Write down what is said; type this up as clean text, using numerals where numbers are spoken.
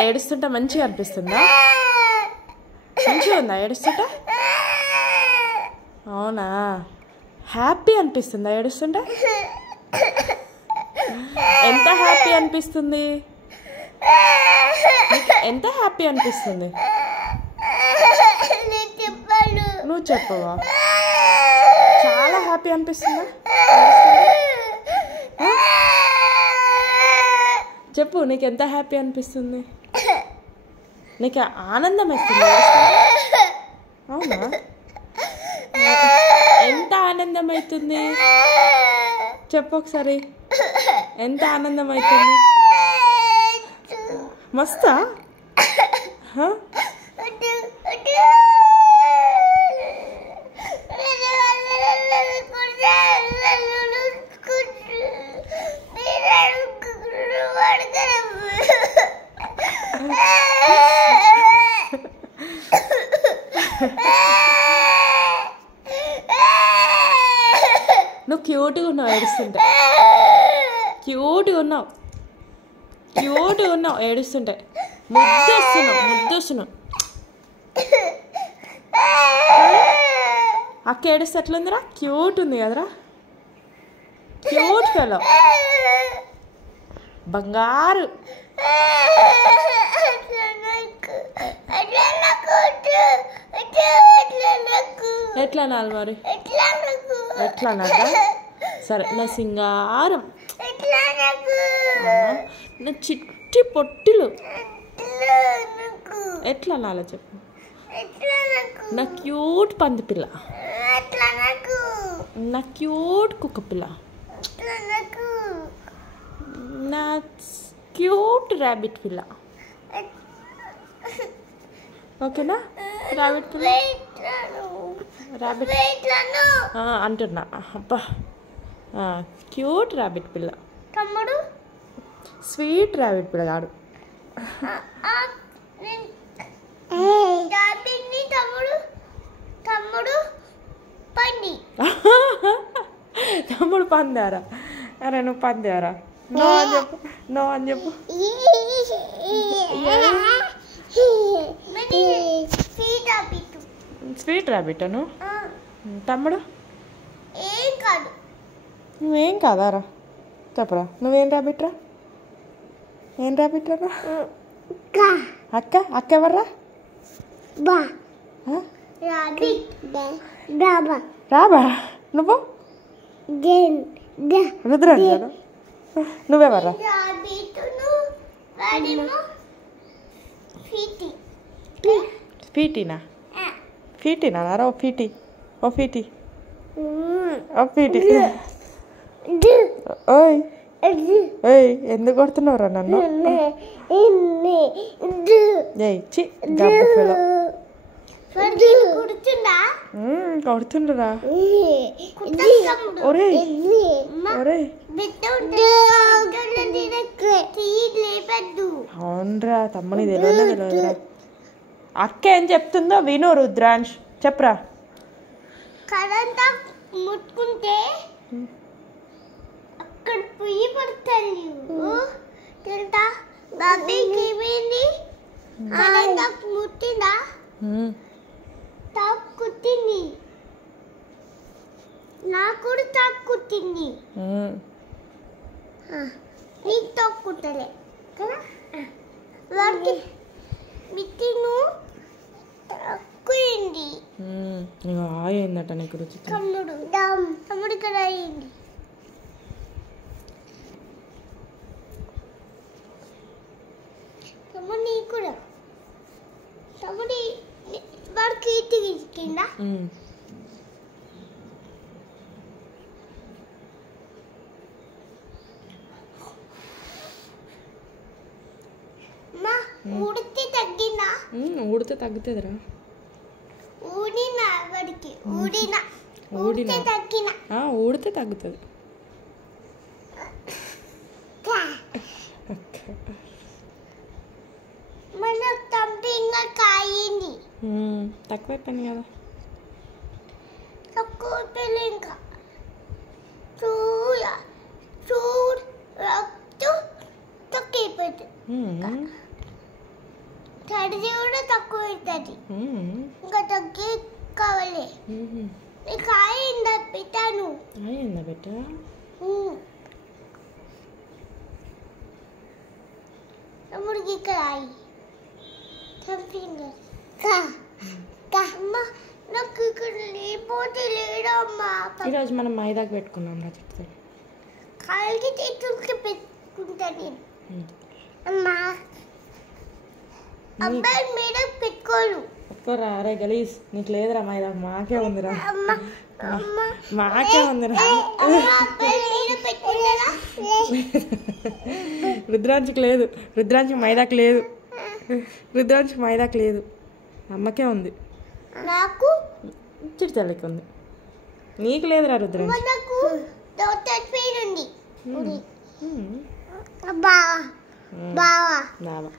ఏడుస్తుంటే మంచిగా అనిపిస్తుందా? మంచిగా ఉందా ఏడుస్తుంటే? అవునా? హ్యాపీ అనిపిస్తుందా ఏడుస్తుంటే? ఎంత హ్యాపీ అనిపిస్తుంది? ఎంత హ్యాపీ అనిపిస్తుంది? నువ్వు చెప్పవా? చాలా హ్యాపీ అనిపిస్తుందా? చెప్పు, నీకు ఎంత హ్యాపీ అనిపిస్తుంది? నీకు ఆనందం వేస్తుంది? అవునా? ఎంత ఆనందం అవుతుంది చెప్పు ఒకసారి. ఎంత ఆనందం అవుతుంది? మస్తా? నువ్వు క్యూట్గా ఉన్నావు ఏడుస్తుంటే. క్యూట్గా ఉన్నావు, క్యూట్గా ఉన్నావు ఏడుస్తుంటే. ముద్దొస్తున్నావు. అక్క ఏడుస్తే ఎట్లుందిరా? క్యూట్ ఉంది కదరా? క్యూట్ ఫెలో, బంగారు. ఎట్లా అనాలి మరి? ఎట్లా అనాలి? సరే, నా సింగారం, నా చిట్టి పొట్టిలు ఎట్లా అనాలో చెప్పు. నా క్యూట్ పంది పిల్ల, నా క్యూట్ కుక్క పిల్ల, నా క్యూట్ ర్యాబిట్ పిల్ల. ఓకేనా? ర్యాబిట్ పిల్ల, ర్యాబిట్ అంటున్నా. అబ్బా, క్యూట్ ర్యాబిట్ పిల్ల. తమ్ముడు స్వీట్ ర్యాబిట్ పిల్ల కాదు. తమ్ముడు పందారా? అరే నువ్వు పందారా? నో అని చెప్పు, నో అని చెప్పు. స్వీట్ ర్యాబిట్ అను. తమ్ముడు నువ్వేం కాదారా? చెప్పరా, నువ్వేం ర్యాబిట్ రా? ఏం ర్యాబిట్ రా? అక్క అక్క ఎవర్రా? రాబా. నువ్వు రుద్రాజు. నువ్వెవర్రా? ఫీటీనా? ఫీటీనా రా? ఓ ఫీటీ, ఓ ఫీటీ, ఓ ఫీటీ. ఓయ్ ఓయ్, ఎందుకు కొడుతున్నావురా నన్ను? చి గబ్బు పిల్ల. కొడుతుండరా? ఒరే ఒరే, అవునరా తమ్ముని తెలియదురా. అక్క ఏం చెప్తుందో విను రుద్రాంశ్, చెప్పరా. ముట్టుకుంటే అక్కడ పొయ్యి పడుతుంది తెలుసా? బాబీకి ఏమైంది? ముట్టిందా? తాకు కుట్టింది. నాకు కూడా తాకు కుట్టింది. నీకు తాకు కుట్టలే కదా? వాడికి మిట్టిను తక్కువైంది. అయిందట నీకు రుచి. తమ్ముడు ఇక్కడ అయింది. తమ్ముడు నీకు కూడా. తమ్ముడు వాడికి ఇటు కింద. ఊడితే తగ్గిందా? ఊడితే తగ్గుతుందిరా. ఊడినా వాడికి ఊడితే తగ్గిన. ఊడితే తగ్గుతుంది. మన తంపింగ్ కాయింది. తక్కువైపోయింది కదా? తక్కువ ఇంకా తక్కువైపోయింది. సర్ది కూడా తక్కువ అవుతుంది మ్మ్. ఇంకా తగ్గి కావాలి మ్మ్. నీకు అయిందా పెట్టాను అయిందా బెట్ట తమ్ముడికి ఇక్కడ అయి ఫింగర్ అమ్మ నాకు ఇక్కడ లేకపోతే లేడమ్మా ఈరోజు మనం మైదాకు పెట్టుకున్నాం రా చెప్తే కాళ్ళకి చేతులకి పెట్టుకుంటా నేను అమ్మా అబ్బాయి మీద పెట్టుకోరు ఒక్కరా అరే గలీజ్ నీకు లేదురా మైదాకు మాకే ఉందిరా అమ్మ అమ్మ మాకే ఉందిరా అబ్బాయి మీద పెట్టుకుంటారా రుద్రాంశకి లేదు రుద్రాంశకి మైదాకు లేదు రుద్రాంశకి మైదాకు లేదు అమ్మకే ఉంది నాకు చిటి తల్లికి ఉంది నీకు లేదురా రుద్రాంశ మనకు డాక్టర్ పేరు ఉంది బావా బావా బాబా